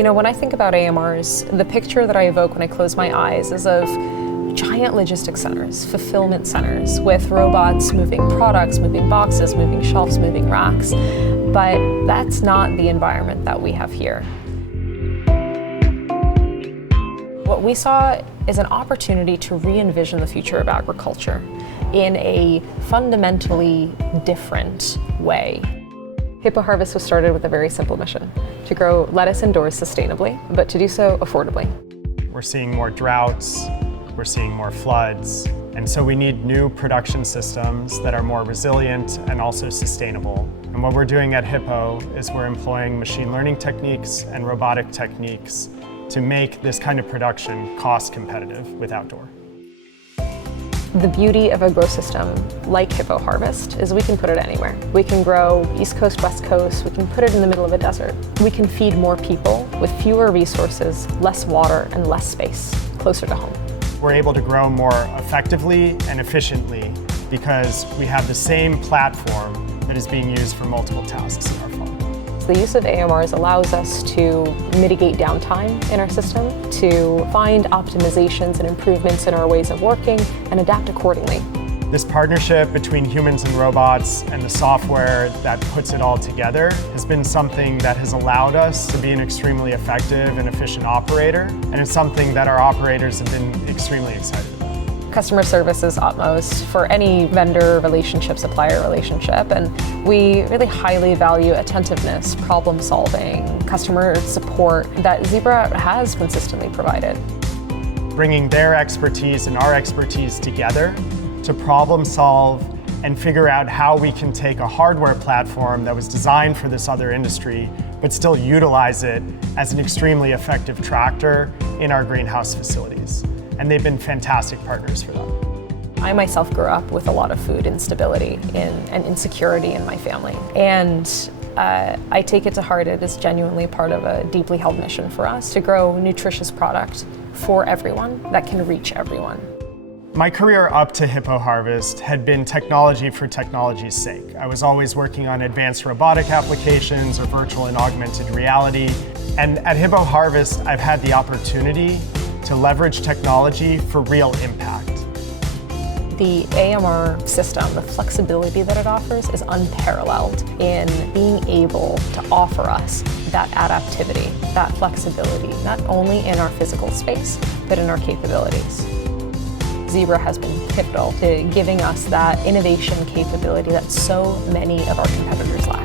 You know, when I think about AMRs, the picture that I evoke when I close my eyes is of giant logistics centers, fulfillment centers, with robots moving products, moving boxes, moving shelves, moving racks. But that's not the environment that we have here. What we saw is an opportunity to re-envision the future of agriculture in a fundamentally different way. Hippo Harvest was started with a very simple mission: to grow lettuce indoors sustainably, but to do so affordably. We're seeing more droughts, we're seeing more floods, and so we need new production systems that are more resilient and also sustainable. And what we're doing at Hippo is we're employing machine learning techniques and robotic techniques to make this kind of production cost competitive with outdoor. The beauty of a grow system like Hippo Harvest is we can put it anywhere. We can grow East Coast, West Coast, we can put it in the middle of a desert. We can feed more people with fewer resources, less water, and less space, closer to home. We're able to grow more effectively and efficiently because we have the same platform that is being used for multiple tasks in our farm. The use of AMRs allows us to mitigate downtime in our system, to find optimizations and improvements in our ways of working, and adapt accordingly. This partnership between humans and robots and the software that puts it all together has been something that has allowed us to be an extremely effective and efficient operator, and it's something that our operators have been extremely excited about. Customer service is utmost for any vendor relationship, supplier relationship, and we really highly value attentiveness, problem solving, customer support that Zebra has consistently provided. Bringing their expertise and our expertise together to problem solve and figure out how we can take a hardware platform that was designed for this other industry, but still utilize it as an extremely effective tractor in our greenhouse facilities. And they've been fantastic partners for that. I myself grew up with a lot of food instability and insecurity in my family. And I take it to heart. It is genuinely part of a deeply held mission for us to grow nutritious product for everyone that can reach everyone. My career up to Hippo Harvest had been technology for technology's sake. I was always working on advanced robotic applications or virtual and augmented reality. And at Hippo Harvest, I've had the opportunity to leverage technology for real impact. The AMR system, the flexibility that it offers, is unparalleled in being able to offer us that adaptivity, that flexibility, not only in our physical space, but in our capabilities. Zebra has been pivotal to giving us that innovation capability that so many of our competitors lack.